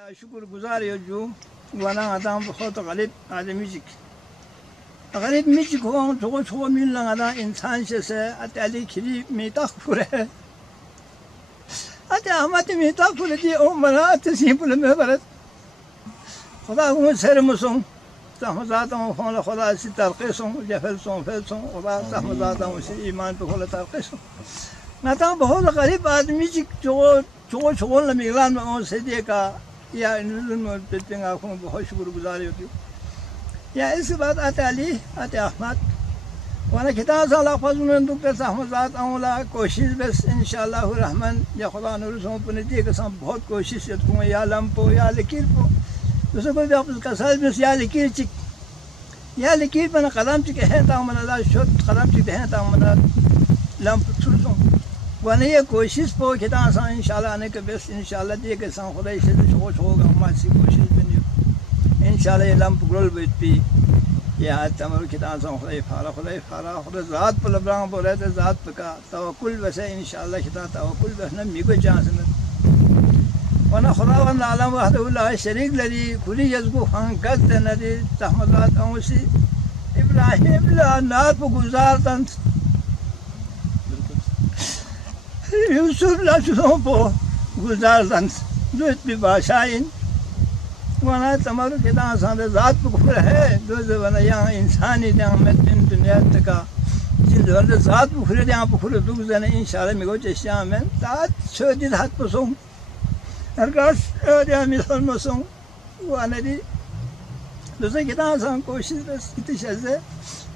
या शुक्रगुजार जो वाला आता बहुत गरीब आदमी जी गरीब मिच को थोड़ा थोड़ा मिल लगा इंसान से अत्याली खिली मीता पूरे अत्या हमारे मीता पूरे जी ओ मना तसीपुल में बरत खुदा को सर मुसों तहमदाता हूँ खुदा से तरक़ीसों जफलसों फलसों खुदा तहमदाता हूँ से ईमान पे खुदा तरक़ीसों नाता बहुत गरीब आदमी जी जो छोड़ मिलान में उन से देखा या इन पिटिंगा को बहुत शुक्रगुजार होती या इसके बाद आते अली आते अहमद वाला किताब साला फजून तो कैसा हमजात आऊँला कोशिश बस इंशाअल्लाह रहमान या खुदा नूरों पर नितिय के साथ बहुत कोशिश करते या लम्पो या लकीर को दूसरे कोई भी आप उसका साल बस या लकीर पर कदम चिके हैं तामना ला शोध कदम चिके हैं तामना लम्प चुलसों वाने ये कोशिश पो किताब सा इंशाअल्लाह आने के बस इंशाअल्लाह दिए के साथ खुदा इसे छोड़ होगा हमारी कोशिश बनी इंशाअल्लाह ये लम्प ग्रोल बेटी या तमर किताब सा खुदा ज़ात पर लबरां बोले तो ज़ात पर का तवक्कुल वैसे इंशाअल्लाह किताब तवक्कुल बस न मिगो चांस न वाना खुदा वन आलम वहदहुल्लाह शरीक लरी खुली यज़गु हंगत नदी तहमदात औसी इब्राहिम ला नात पर गुजार तंत यूसुफ लाशों को गुजार तंत जो इतनी भाषाइन वाना तमारू किताब साधे ज़ात पुखर है जो वाना यहाँ इंसानी यहाँ में दुनिया तक जिन वाले ज़ात पुखर यहाँ पुखर दुख जने इंशाअल्लाह मिगो चश्या में तात छोटी हाथ पसों हरकाश या मिसल मसों वाना दी दूसरे किताब सां कोशिश बस इतनी शज़े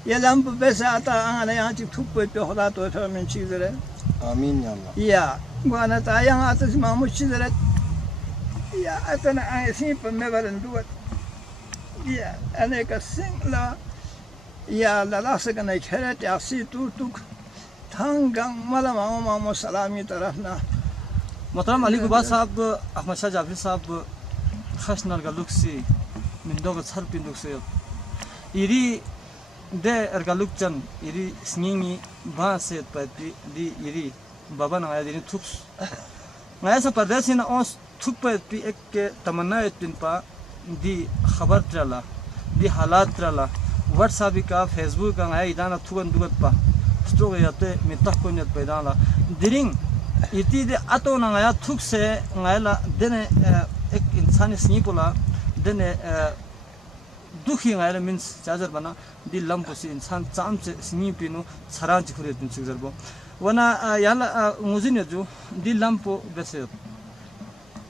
ये लम्ब पैसा आता आने यहाँ चिक थुप पे खुदा तो फिर में चीज़ रहे आमीन या अल्लाह या वाना तायं आता से मामूद चीज़ रहे या अतना ऐसी पर मैं बरंदुत या अने का सिंगला या लाला से कने खेलत या सी तू थंगंग मला मामू सलामी तरफ ना मोहतरम अली गुबार साहब अहमद शाह जाफरी साहब खशनर का लुक सी मिंदो का छर पिंदुक से इरी दे ergaluk chan iri sngingi ba se pati di iri baba na di thuk ngaya sa pardesh na os thuk pati ek ke tamanna etin pa di khabar trala di halat trala whatsapp ka facebook ka ngaya idana thugan dugat pa story yate mitah ko net paidala diring iti de ato na ngaya thuk se ngaya la dene ek insani sngipola dene दुखी गायर means charger बना दी lump से इंसान चाम से स्नी पिनो सरांच खुरे दिन चिजर बो वना याला मुझे ने जो दी लम्प बेसे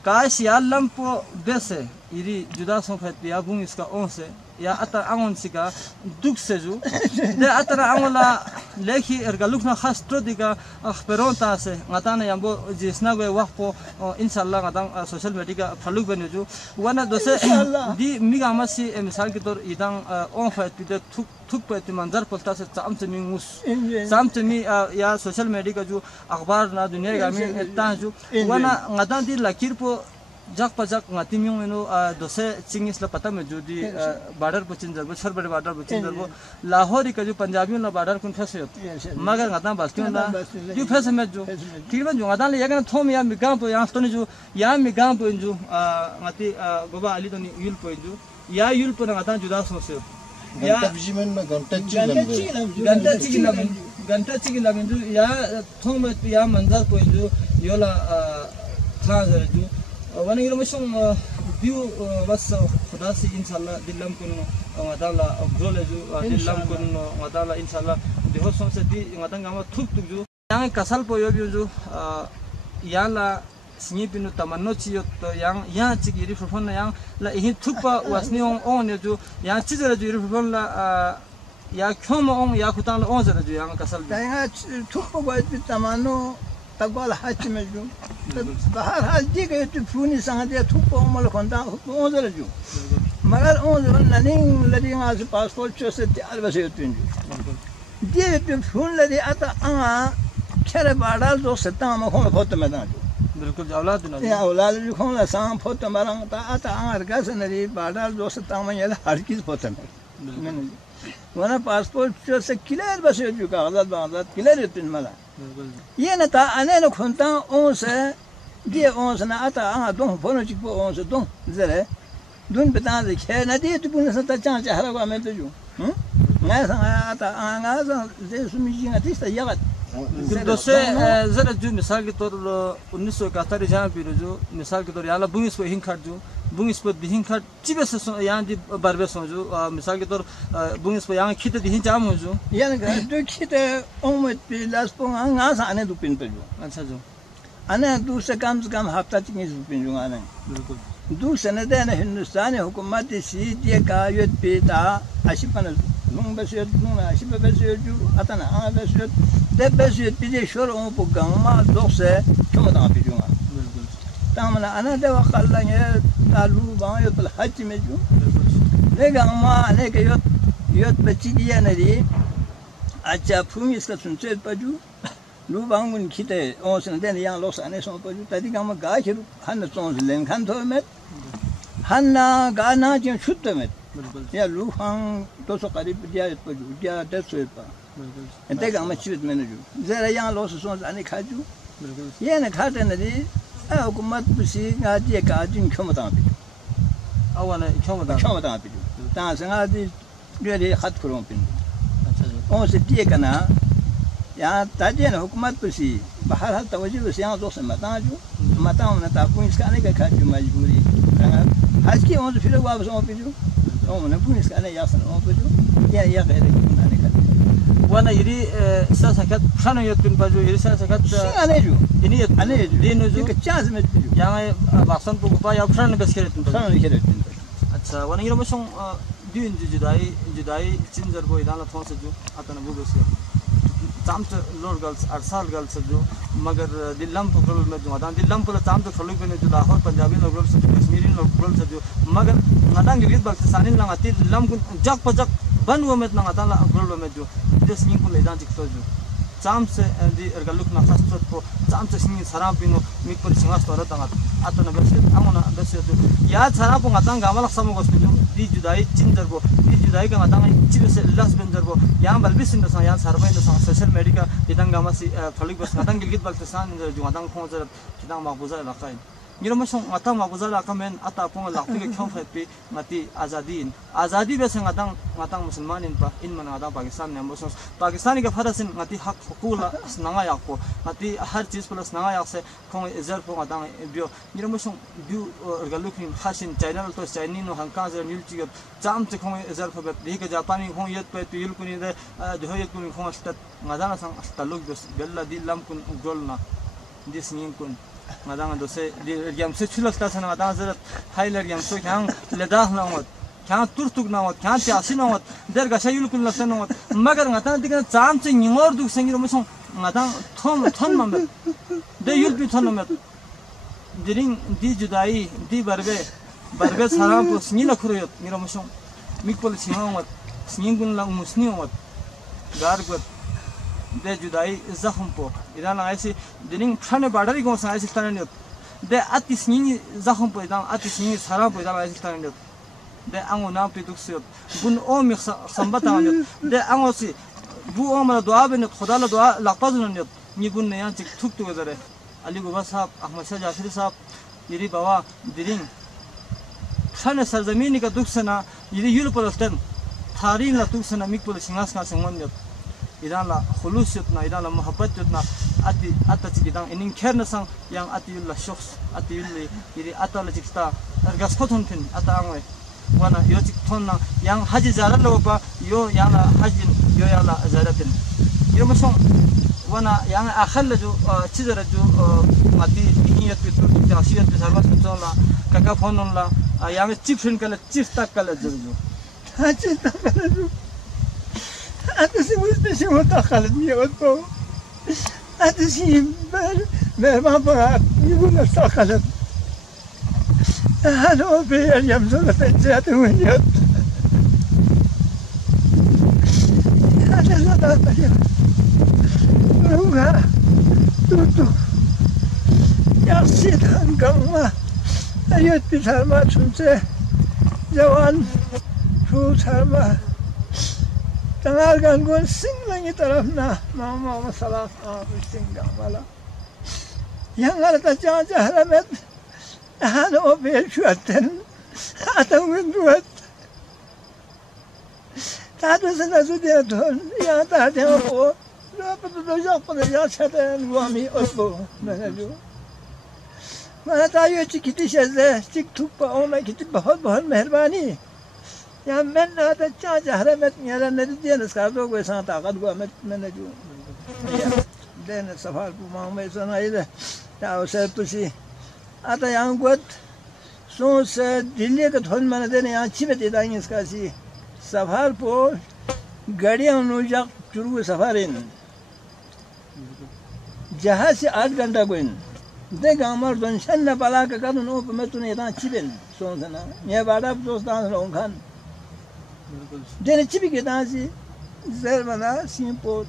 काश या लम्प बेसे इरी जुदा संफत या बुंग इसका ओं से या अतर आंगन सिका दुख से जो दे अतर आंगला Lekhi ergaluk na khas trodika akhperonta se ngatana yambo jisna go waqpo inshallah ngatang social media faluk benu ju wana dose di miga masi misal ki tor idang on fait pide thuk pati manzar polta se chamte mi mus chamte mi ya social media ju akhbar na dunia ga mi eta ju wana ngatan di lakir po jak pajak ngati mi menu dose chingis la pata me ju di border pochin jarbo sar bade border pochin jarbo lahori ka ju punjabi la border kun fese मगर गता बस्ती ना जो फैस में जो ठीक है जो गता ले यगन थोम या मिगां तो यहाँ तो जो या मिगां तो जो गति बाबा अली तो यूल पे जो या यूल पर गता जुदा सोचे या तबजीमन में घंटा ची लगे जो या थोम या मंजर पे जो योला था जो वन गिरो मशम व्यू बस खुदा से इंशाल्लाह दिलम कुन गताला ग्रोले जो दिलम कुन गताला इंशाल्लाह देखो सोचे दी गतांगा में थुक जो यहाँ कसल पोयो जो यहाँ ला स्नी पिनु तमन्नो चियो तो यहाँ चिक इरी फुफन यहाँ ला यही थुक पा वासनी ओं ने जो यहाँ चीज़ जो इरी फुफन ला या क्यों में ओं या खुदान ला ओं जरा जो यहाँ कसल यहाँ थुक पा बहुत तमन्नो तकबाल हाथ में जो बाहर हाल दी गए तो फूनी संगतिया थुप उमल खंडा ओंजर जो मगर ओंजर ननिंग लड़ी आज पासपोर्ट चोसे त्यार बसे होते हैं ये तो फून लड़ी आता खेरे बाडाल जो सत्ता में खोल फोटो में दांजो बिल्कुल औलाद ना या औलाद जो खोल सांग फोटो मरंग ता आता अर्गस नरी बाडाल जो सत्ता में ये हर चीज फोटो में वरना पासपोर्ट चोसे क्लियर बसे जो कागजात बागजात क्लियर होते हैं मला ये न था अने न खुनता ओं से دي أونسنا أتا أنا دون فونوجيك بو أونس دون زره دون بدان ذي كنا دي تبون سنتا جان جهرا قام تجو ناس أتا أنا زي سميجين أتيستا يغت दोसे जरा जो मिसाल के तौर 1971 जहाँ भी जो मिसाल के तौर यहाँ बुंगिस पर हिंखाट जो बुंगिस पर हिंखाट चिबे से यहाँ दी बारबे सो जो मिसाल के तौर बुंगिस पर यहाँ खींचे दी हिंचाम हो जो यहाँ का जो खींचे उम्मीद पे लास्ट पर आंगा साने दुपिन पे जो अच्छा जो अने दूसरे काम से काम हफ्ता चिंगी दुपिन जो आने बिल्कुल दूसरे ने देने हिंदुस्तानी हुकूमत सीधी का युद्ध पे ता आशिपन नूं बसियत नूं आशिप बसियत जो अतना आं बसियत दे बसियत पीछे शोर उन पर गांव दोसे क्यों दां पीछे बिल्कुल तामना अने दे वक़्त लगे तालु बां युद्ध पर हज में जो ले गांव अने के युद्ध बच्ची दिया नहीं अच्छा फूमी इसका सुनते पजू लू बांगुन खीते ओसन देने यहाँ लोग आने सो पजू तभी गांव गाय के हन सोन लेन खान थो में हन्ना गाना जो शुद्ध में या लू हांग तो सो करीब दिया पजू दिया 10 पर इंते गांव में चीज में जो जरा यहाँ लोग सोन आने खाजू ये न खाते नहीं हुकूमत बसी गाजी का जिन क्यों मत आती अवाना क्यों मत आती तां संगाती ये खत करो पिन अच्छा से दिए करना यहाँ ताजे न हुकूमत बसी बाहर हाल तवज्जो बस यहाँ दोस्त मता उन्हें ताकू इसका नहीं क्या जो मजबूरी आज की उन फिर वापस आओ पिजो उन्हें पुन इसका नहीं यासन आओ पिजो या गैर नहीं करते वाना यरी सासकत खाना यत्न बाजू यरी सासकत अने जो अने दिन जो एक चांस में यहाँ बासन पुगपा या खाना बस करे खाना अच्छा वाना यरो मसों दिन जुदाई चिंजर बोई दाना थों से जो अतना बुगस चामच लोड गर्ल्स अरसाल गर्ल्स जो मगर दिल्लम पकड़ में जो आदान दिल्लम पर चामच खलुक में जो लाहौर पंजाबी लोग गर्ल्स कश्मीरी लोग गर्ल्स जो मगर नादांग गिरित बक्स सानिन लंगाती दिल्लम को जग पजक बन वो में नंगा ताला गर्ल में जो देश निं को ले जान चिकतो जो चामच दी अर्गलुक ना खासत को चामच सिंग सराब बिनो मिक पर सिंगास तोरा तंगा अतना बस आमोना बस जो या सराब को ngатang गामला समो गस्तो जो दी जुदाई चिंजर को दी जुदाई का ngатang चिबे से लास बेंजर को यहाँ बलबिस इन दसा यहाँ सर्वे इन दसा सोशल मीडिया इदंग गामसी फलिक बस ngатang गिलगित बक्स सान जो ngатang खों जर किदंग माबुजा लाकाई निरो मसों ngатang माबुजा लाकामेन अता पोंग लाक्ति के क्यों फैपी ngati आजादी बेसे ngатang मुसलमान इन पा इन मन ngатang पाकिस्तान ने मसों पाकिस्तानी का फरसिन ngati हक हुकूला नंगा याको ngati हर चीज प्लस नंगा याक से खों इजर पो ngатang बियो निरो मसों बियो गलुखिन खासिन चैनल तो चाइनीनो हंका जर न्यूल चिग चाम से खों इजर फबे दी के जापानी खों यत पे तुल कुनी दे जो यत कुनी खों स्टत ngadaना संग तलुक बस बेल्ला दी लम कुन गोलना दिस निन कुन ngadaang dose di ergiam se chulak ta sana ngadaang zara hailer ergiam so kyang ledah na ngot kyang turtuk na ngot kyang tiasi na ngot der ga shayul kun lakta na ngot magar ngadaang diga cham che ngor duk sengiro mo song ngadaang thon mamet de yul bi thon mamet diring di judai di barbe saram po snila khuruyot ngiro mo song mikpol singot sningun lang musni ngot gargot दे जुदाई जख्म पो इदान ऐसे दिनिंग खाने बाडरी को ऐसे ताने दे अति सिंगी जख्म पो इदान अति सिंगी सारा पो इदान ऐसे ताने दे आंगो नाम पे दुख से बुन ओ मिख संबता ने दे आंगो से बु ओ मला दुआ बने खुदा ला दुआ लपज ने नि बुन ने चिक थुक तो जरे अली गोबा साहब अहमद शाह जाफरी साहब यरी बावा दिनिंग खाने सरजमीनी का दुख से ना यरी युल पलस्टन थारी ला दुख से ना मिक पल सिंगास का संगन इदान ला खुलूसियत ना इदान ला मोहब्बत ना अति चिकिदां इनिंग खेरना संग yang ati yulla shoks ati yulli iri atala jiksta ergas khoton pin ata angwe wana yo jik thonna yang haji zara lo ba yo yang la hajin yo yang la zaratin yo masong wana yang akhal jo chizara jo mati niyat pe tu tasiyat pe sarwa sunla kaka phonon la yang chip fin kala chip tak kala jo haji tak kala jo ata si musti mota kala ni oto ata si ما بقى يقول استقلت أنا في اليوم زرت الجات وينيت أنا لا أدري روها توتو يا سيد هنقلنا أيات بسلمى شمسة جوان شو سلمى تنال كان قول سين لني طرفنا ما صلاة بسين قاملا yang ada tajam jahalamet hana obel shuatan atau menduat tadu sana sudah tuh yang tadi apa apa tu dojak pada jasa wami otbo mana jo mana tahu cikit saja cik tupa orang kita bahut meherbani yang mana ada tajam jahalamet nyala nanti dia nak sekarang gue sangat takut gue mana jo dan safar pun mau sana ini tahu saya tu sih आता यहाँ गुट सोच दिल्ली का थोन मन देने यहाँ अच्छी बात इतना ही इसका सी सफर पो गाड़ियाँ उन्होंने शुरू सफर इन जहाँ से 8 घंटा को इन देखा हमारे दोनों न पला का कारण नो मैं तूने इतना अच्छी बन सोच ना ये बाड़ा दोस्त आने लोग खान देने अच्छी भी कितना सी ज़र बना सिंपल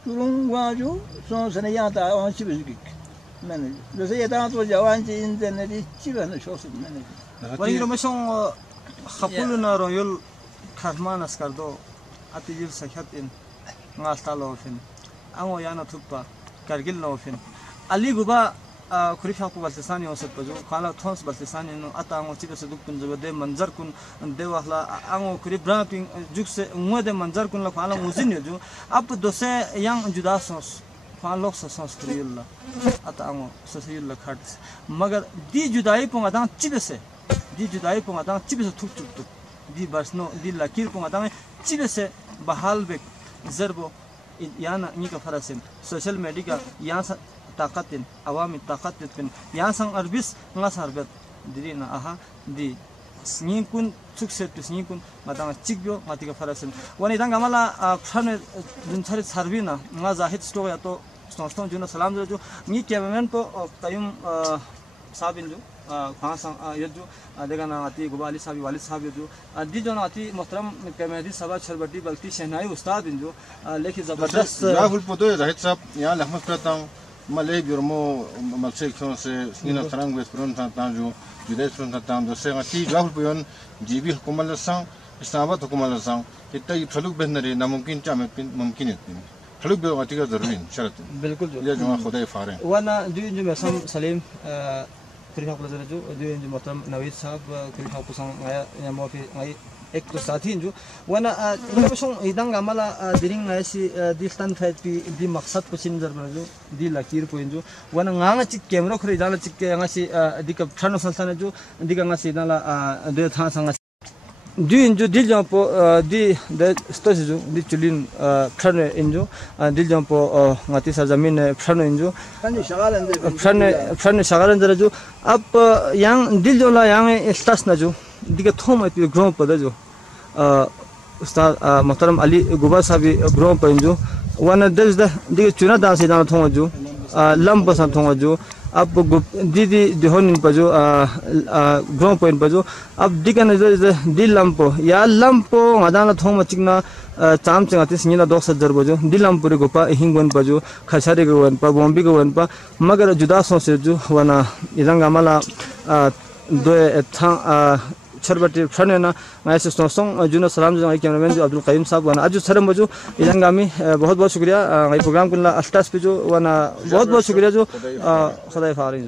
शुरू हुआ जो सोच ना यहाँ था वहाँ अच्छी भी मैंने जैसे ये था तो जवान जी इन देने दी चीज़ है ना शौक मैंने वही रो मशों खपुल ना रोयल खरमान अस्कर दो अतिजिल सख्त इन गास्ता लोफिन आंगो याना थुप्पा कारगिल लोफिन अली गुबा खुरीफा को बल्तिस्तानी औसत पजो खाला थोंस बल्तिस्तानी नो अतांगो चिबे से दुख कुन जबदे मंजर कुन देवाखला आंगो खुरी ब्रापिंग जुक से मुदे मंजर कुन ला खाला मुजिन जो अब दोसे यांग जुदा सोस खान लोग संस्कृतियुल्ला अतांगो ससयुल्ला खट मगर दी जुदाई पोंगा दांग चिबे से थुक दी बसनो दी लकीर पोंगा दांग चिबे से बहाल बेक जरबो याना नी का फरसिन सोशल मीडिया यान ताकतिन अवामी ताकतिन यान संग अरबिस nga sarbet dirina aha di singin kun success to singin kun madang chigyo matika farasin wani dang gamala phane dun thari sarbina nga zahid sto ya to ston juna salam jo ni cameraman po tayum sabin jo khasang yeju adegana ati gobali sabi walid sabi jo di jona ati muhtaram camera sabah charbati balti shehnai ustad jo lekhi zabardast rahul podo zahid sahab yahan lahmat karta hu Malay Bureau Malsek से स्नीना तरंग western तांजो विदेश front तांजो से ngati jawab puyon jibi hukumal sang islamat hukumal sang kita फलुक बहनरे नामुमकिन चामे मुमकिन है फलुक बे ngati का जरूरी शर्त बिल्कुल ये जो खुदा फारे वाना दुई जो मसम सलीम खरीफा को जो दुई जो मोहतरम नवीद साहब खरीफा को संग आया या मोफी आई एक तो साथी जो वाना मशों इदंग अमला दिरिंग ऐसी दिस्तान फैट भी मकसद पुचिन जरबा जो दी लकीर पोइन जो वाना ngang चिक कैमरा खरे जाला चिक के ngasi दिक थानो संस्थान जो दिक ngasi नाला दे था संग दुइन जो दिल जंपो दी द स्टोज जो दी चुलिन फ्रन इंजो दिल जंपो ngati सा जमीन फ्रन इंजो फ्रन शगारन जरा जो अब yang दिल जोला yang स्टास ना जो दिके थोम पे ग्रो पद जो उस्ताद मोहतरम अली गुबा साहब ग्रो पे जो वन दस द दिके चुना दास दाना थोम जो लम बसा थोम जो अब दीदी दिहोन पे जो ग्रो पॉइंट पे जो अब दिके न दिल लंपो या लंपो ngadaना थोम चिकना चाम चंगाति सिंगिना दोस जरबो जो दिलमपुरी गोपा हिंगवन पर जो खसारे गवन पर बॉम्बे गवन पर मगर जुदा सोसे जो वना इदंगा मला दो था छरबटी फ्रनेना मैसे सोंग जुना सलाम जो कैमरामैन जो अब्दुल करीम साहब वना अजु सरम जो इदंगामी बहुत बहुत शुक्रिया प्रोग्राम कुला अस्टास पे जो वना बहुत बहुत शुक्रिया जो खुदा फारिज